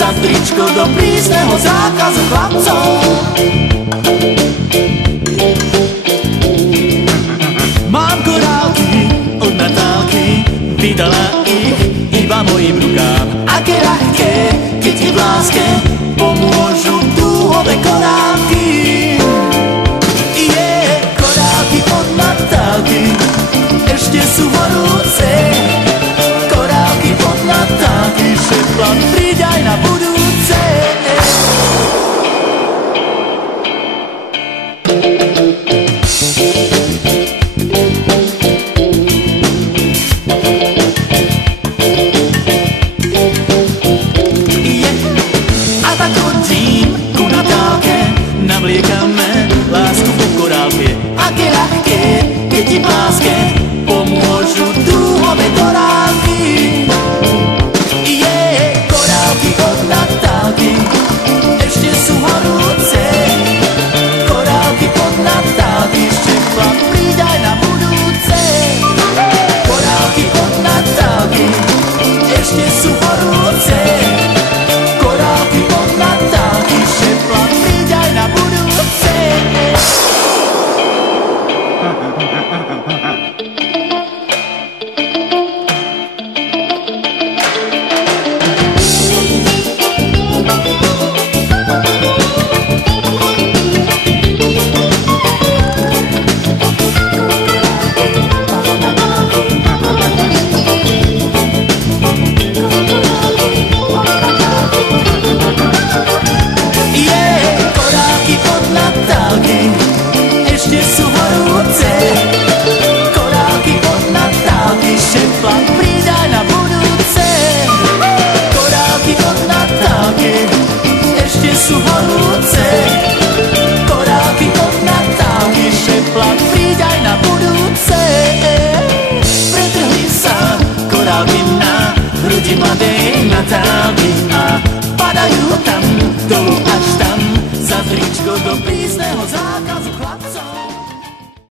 za tričko do prísneho zákazu chlapcov. Mám korálky od Natálky, vydala ich iba mojim rukám. Aké ľahké, keď ti v láske pomôžu dúhové korálky. Korálky od Natálky ešte sú horúce. Korálky od Natálky, šeflan, príď aj na budúce.